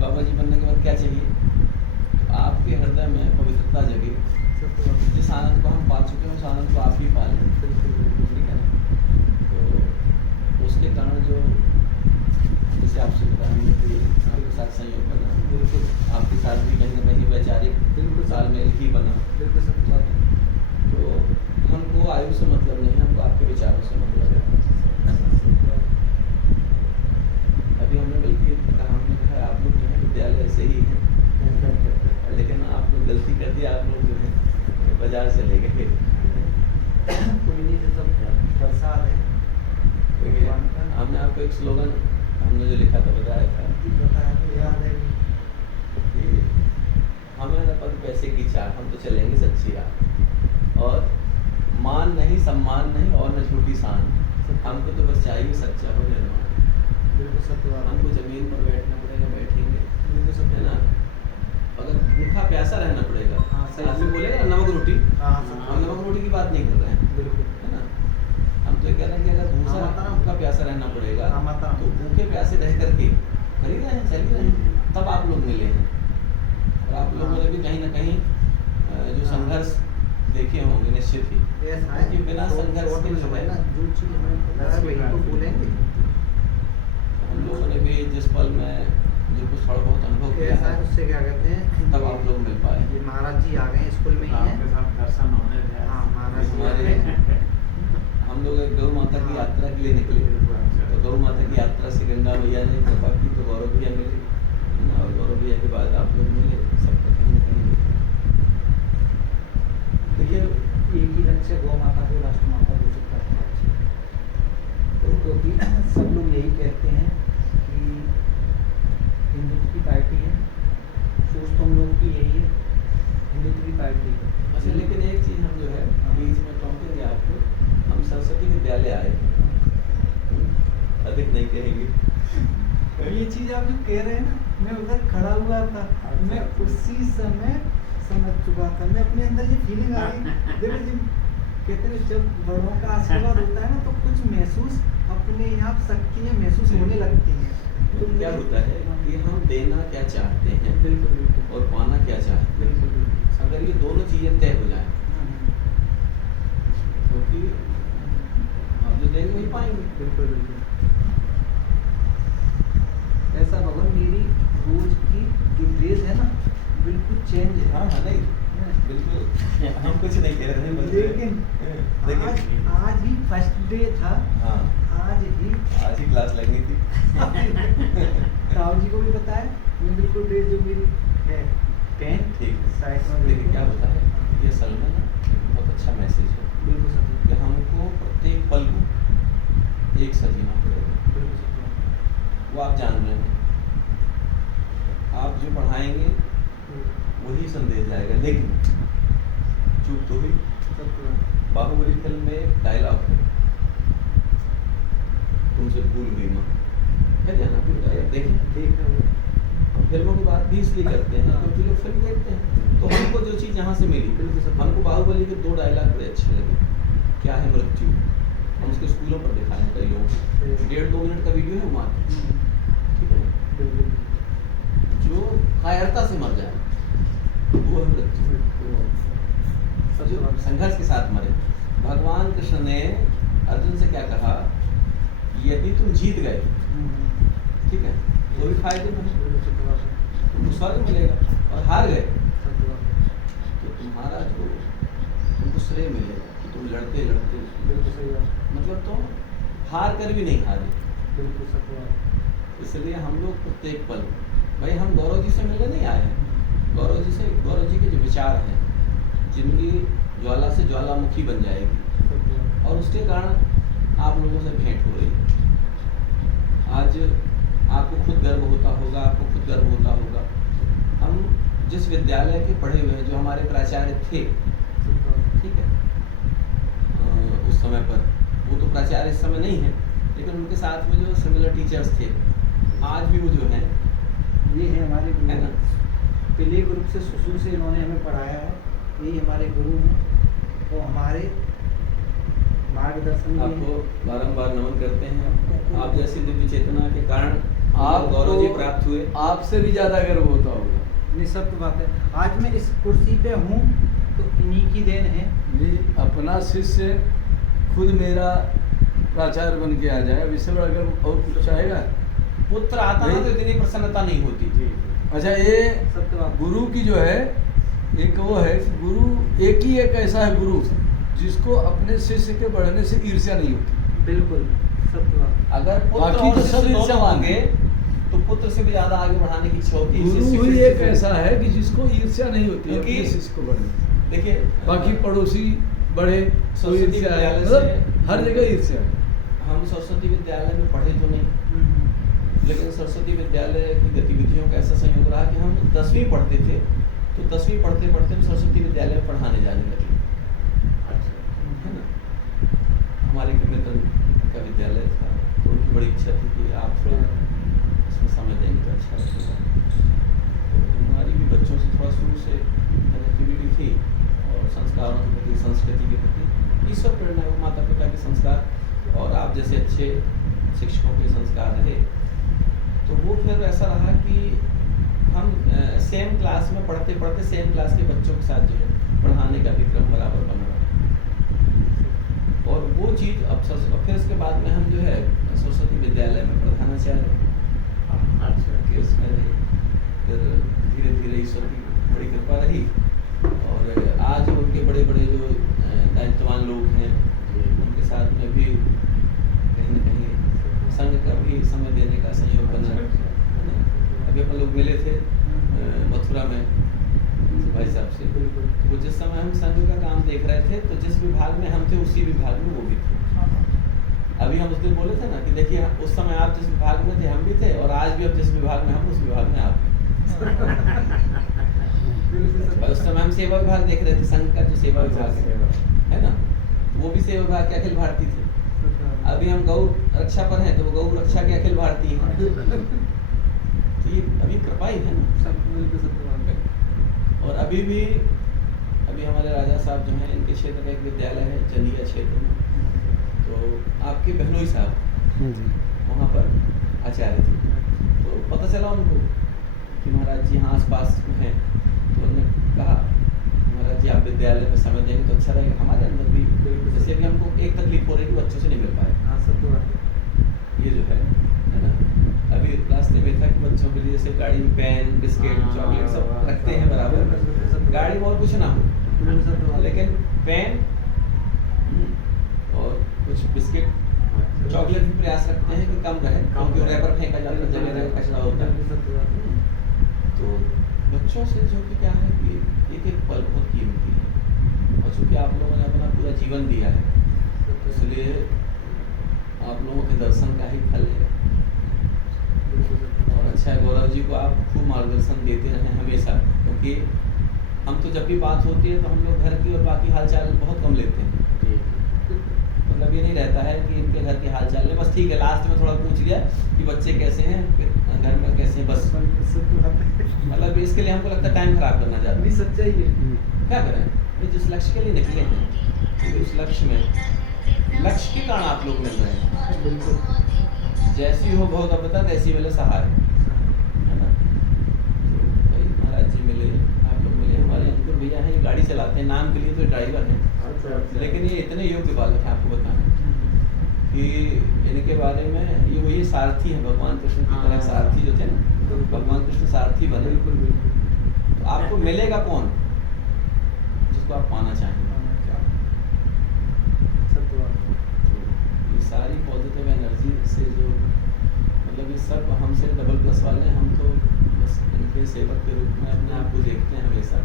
बाबा जी बनने के बाद क्या चाहिए? तो आपके हृदय में पवित्रता जगे, जिस आनंद को हम पा चुके हैं उस आनंद को आप भी पा लें, ठीक है ना? तो उसके कारण जो जैसे आपसे बताया हमने कि आपके साथ संयोग बना, बिल्कुल आपके साथ भी कहीं ना कहीं वैचारिक बिल्कुल तालमेल ही बना, बिल्कुल सत्य बात है। तो हमको आयु से मतलब नहीं, हमको आपके विचारों से मतलब है। अभी हमने बल्कि कहा, हमने कहा आप लोग जो है विद्यालय ऐसे ही हैं, लेकिन आप लोग गलती कर दी, आप लोग जो है बाजार से ले गए। कोई नहीं, जो सब प्रसाद है हमने आपको एक स्लोगन हमने जो लिखा था बताया था, याद है कि हमें न पद पैसे की चाह, हम तो चलेंगे सच्ची राह, और मान नहीं सम्मान नहीं और न झूठी शान, हमको तो बस चाहिए सच्चा हो निर्माण। बिल्कुल सत्य बात। हमको जमीन पर बैठना पड़ेगा, बैठेंगे, बिल्कुल सब है ना। अगर भूखा प्यासा रहना पड़ेगा, हाँ, सही आदमी बोलेगा नमक रोटी, हाँ, हम नमक रोटी की बात नहीं कर रहे हैं, बिल्कुल है ना। हम तो कह रहे हैं कि अगर भूखा प्यासा रहना पड़ेगा, तो भूखे प्यासे रह करके खरीद रहे हैं, चल रहे हैं, तब आप लोग मिले हैं। और आप लोगों ने भी कहीं ना कहीं जो संघर्ष देखे होंगे निश्चित ही, क्योंकि बिना संघर्ष के जो है हम लोगों ने भी जिस पल में जो कुछ थोड़ा बहुत अनुभव किया है, उससे क्या कहते हैं, तब आप लोग मिल पाए। ये महाराज जी आ गए स्कूल में ही हैं, दर्शन होने थे। हाँ महाराज जी आ हमारे गए। हम लोग एक गौ माता की यात्रा के लिए निकले, तो गौ माता की यात्रा से गंगा मैया ने कृपा की, तो गौरव भैया मिले, और गौरव भैया के बाद आप लोग मिले, सबको कहीं ना कहीं देखिए एक ही लक्ष्य गौ माता को राष्ट्र माता घोषित करना चाहिए, क्योंकि सब लोग यही कहते हैं कि हिंदुत्व की पार्टी है, सोच तो हम लोग की यही है, हिंदुत्व की पार्टी है। अच्छा, लेकिन एक चीज़ हम जो है बीच में टोकेंगे आपको, हम सरस्वती विद्यालय आए, अधिक नहीं कहेंगे। ये चीज आप जो कह रहे हैं ना, मैं उधर खड़ा हुआ था, मैं उसी समय समझ चुका था, मैं अपने अंदर ये फीलिंग आ रही। देखो जी कहते हैं जब बड़ों का आशीर्वाद होता है ना, तो कुछ महसूस अपने आप शक्तियाँ महसूस होने लगती हैं। तो क्या होता है कि हम देना क्या चाहते हैं, बिल्कुल बिल्कुल, और पाना क्या चाहते हैं, बिल्कुल बिल्कुल, अगर ये दोनों चीज़ें तय हो जाए, क्योंकि आप जो देंगे वही पाएंगे। बिल्कुल बिल्कुल। ऐसा भगवान मेरी रोज की जो ड्रेस है ना, बिल्कुल चेंज है। हाँ हाँ, नहीं बिल्कुल हम कुछ नहीं कह रहे हैं, बस लेकिन आज ही फर्स्ट डे था। हाँ, आज ही क्लास लगनी थी। राव जी को भी बताया, मैं बिल्कुल ड्रेस जो मेरी है पैंट ठीक है, साइड में, देखिए क्या होता है, ये असल में ना एक बहुत अच्छा मैसेज है बिल्कुल सत्य, कि हमको प्रत्येक पल को एक सा जीना पड़ेगा। बिल्कुल सत्य, वो आप जान रहे हैं, आप जो पढ़ाएंगे वही संदेश जाएगा, लेकिन चूक तो हुई। बाहुबली फिल्म में एक डायलॉग है, तुमसे भूल हुई माँ, है ध्यान आपको डायलॉग देखें। फिल्मों की बात भी इसलिए करते हैं क्योंकि लोग फिल्म देखते हैं, तो हमको जो चीज़ यहाँ से मिली, हमको बाहुबली के 2 डायलॉग बड़े अच्छे लगे। क्या है मृत्यु, हम उसके स्कूलों पर दिखाए हैं कई लोगों को, 1.5-2 मिनट का वीडियो है वो मात्र, ठीक है। जो कायरता से मर जाए वो है मृत्यु, जो संघर्ष के साथ मरे। भगवान कृष्ण ने अर्जुन से क्या कहा, यदि तुम जीत गए, ठीक है, तो भी फायदे में तुमको स्वर्ग मिलेगा, और हार गए तो तुम्हारा जो तुमको श्रेय मिलेगा कि तुम लड़ते लड़ते, मतलब तुम हार कर भी नहीं हारे। बिल्कुल सत्य। इसलिए हम लोग प्रत्येक पल, भाई हम गौरव जी से मिलने नहीं आए हैं, गौरव जी से, गौरव जी के जो विचार हैं, जिनकी ज्वाला से ज्वालामुखी बन जाएगी, और उसके कारण आप लोगों से भेंट हो रही है। आज आपको खुद गर्व होता होगा, आपको खुद गर्व होता होगा, हम जिस विद्यालय के पढ़े हुए हैं, जो हमारे प्राचार्य थे, ठीक है, उस समय पर, वो तो प्राचार्य इस समय नहीं है, लेकिन उनके साथ में जो सिमिलर टीचर्स थे, आज भी वो जो हैं, ये है हमारे गुरु, है ना। प्ले ग्रुप से शुरू से इन्होंने हमें पढ़ाया है, यही हमारे गुरु हैं, वो हमारे मार्गदर्शन आपको बारंबार नमन करते हैं। आप जैसी दिव्य चेतना के कारण आप गौरव जी प्राप्त हुए। आपसे भी ज्यादा गर्व होता होगा। निःशब्द बात है, आज मैं इस कुर्सी पे हूँ तो इन्हीं की देन है। जी, अपना शिष्य खुद मेरा प्राचार्य बन के आ जाए, अब इससे बड़ा गर्व और कुछ चाहेगा? पुत्र आता ना तो इतनी प्रसन्नता नहीं होती थी। अच्छा, ये सत्य बात। गुरु की जो है एक वो है कि गुरु एक ही एक ऐसा है गुरु जिसको अपने शिष्य के बढ़ने से ईर्ष्या नहीं होती। बिल्कुल सत्य बात। अगर पुत्र बाकी और तो शिष्य सब दोनों ईर्ष्यावान होंगे हैं। तो पुत्र से भी ज्यादा आगे बढ़ाने की इच्छा होती है। गुरु शिष्य ही से- एक ऐसा है कि जिसको ईर्ष्या नहीं होती है क्योंकि- अपने शिष्य को बढ़ने। देखिए बाकी पड़ोसी बढ़े तो सरस्वती ईर्ष्या है, विद्यालय मतलब से- हर जगह ईर्ष्या है। हम सरस्वती विद्यालय में पढ़े तो नहीं, लेकिन सरस्वती विद्यालय की गतिविधियों का ऐसा संयोग रहा कि हम 10वीं पढ़ते थे, तो 10वीं पढ़ते पढ़ते हम सरस्वती विद्यालय में पढ़ाने जाने लगे, है ना। हमारे एक मित्र का विद्यालय था, तो उनकी बड़ी इच्छा थी कि आप थोड़ा इसमें समय देंगे तो अच्छा लगेगा। तो हमारी भी बच्चों से थोड़ा शुरू से कनेक्टिविटी थी, और संस्कारों के प्रति, संस्कृति के प्रति ईश्वर प्रेरणा वो माता पिता के संस्कार और आप जैसे अच्छे शिक्षकों के संस्कार रहे, तो वो फिर ऐसा रहा कि हम सेम क्लास में पढ़ते पढ़ते सेम क्लास के बच्चों के साथ जो है पढ़ाने का भी क्रम बराबर बना रहा। और वो चीज़ अब फिर उसके बाद में हम जो है सरस्वती विद्यालय में प्रधानाचार्य के उसमें रहे। फिर धीरे धीरे ईश्वर की बड़ी कृपा रही, और आज उनके बड़े बड़े जो दायित्ववान लोग हैं उनके साथ में भी कहीं न कहीं संघ का भी समय देने का संयोग बना। अभी अपन लोग मिले थे मथुरा में भाई साहब से, वो जिस समय हम संघ का काम देख रहे थे तो जिस विभाग में हम थे उसी विभाग में वो भी थे। अभी हम उस दिन बोले थे ना कि देखिए उस समय आप जिस विभाग में थे हम भी थे, और आज भी अब जिस विभाग में हम उस विभाग में आप हैं। उस समय हम सेवा विभाग देख रहे थे, संघ का जो सेवा विभाग है ना, वो भी सेवा विभाग के अखिल भारतीय थे। अभी हम गौ रक्षा पर हैं तो वो गौ रक्षा के अखिल भारतीय हैं। तो ये अभी कृपा ही है ना। और अभी भी हमारे राजा साहब जो हैं, इनके क्षेत्र का एक विद्यालय है चंदिया क्षेत्र में, तो आपके बहनोई साहब वहाँ पर आचार्य थे। तो पता चला उनको कि महाराज जी यहाँ आस-पास में हैं, तो उन्होंने कहा महाराज जी आप विद्यालय में समय देंगे तो अच्छा रहेगा। हमारे अंदर भी जैसे भी हमको एक तकलीफ हो रही थी, बच्चों से नहीं मिल पाए। ये जो है ना, अभी रास्ते में था कि बच्चों के लिए जैसे गाड़ी में पेन, बिस्किट, चॉकलेट सब रखते हैं बराबर, गाड़ी में और कुछ ना हो लेकिन पेन और कुछ बिस्किट, चॉकलेट भी प्रयास रखते हैं कि कम रहे, क्योंकि रैपर फेंका जाता है, जगह जगह कचरा होता है। तो बच्चों से जो कि क्या है कि एक एक पल बहुत कीमती है, और चूँकि आप लोगों ने अपना पूरा जीवन दिया है, इसलिए आप लोगों के दर्शन का ही फल है। और अच्छा है गौरव जी को आप खूब मार्गदर्शन देते रहें हमेशा, क्योंकि हम तो जब भी बात होती है तो हम लोग घर की और बाकी हालचाल बहुत कम लेते हैं। मतलब ये नहीं रहता है कि इनके घर के हालचाल ले, बस ठीक है लास्ट में थोड़ा पूछ लिया कि बच्चे कैसे हैं, घर में कैसे हैं, बस। मतलब इसके लिए हमको लगता है टाइम खराब करना चाहते हैं। सच्चाई है। क्या करें, ये जिस लक्ष्य के लिए निकले हैं, तो उस लक्ष्य में लक्ष्य के कारण आप लोग मिल रहे हैं। बिल्कुल। जैसी हो बहुत अबता तैसी मिले सहारे, है ना। तो भाई महाराज जी मिले, आप लोग मिले, हमारे अंकुर भैया हैं, ये गाड़ी चलाते हैं, नाम के लिए तो ड्राइवर हैं, लेकिन ये इतने योग्य बालक हैं, आपको बताएं कि इनके बारे में ये वही सारथी हैं, भगवान कृष्ण की तरह सारथी जो थे ना, भगवान कृष्ण सारथी बने। तो आपको मिलेगा कौन जिसको आप पाना चाहेंगे। ये सारी पॉजिटिव एनर्जी से जो मतलब ये सब हमसे डबल प्लस वाले, हम तो बस इनके सेवक के रूप में अपने आप को देखते हैं हमेशा।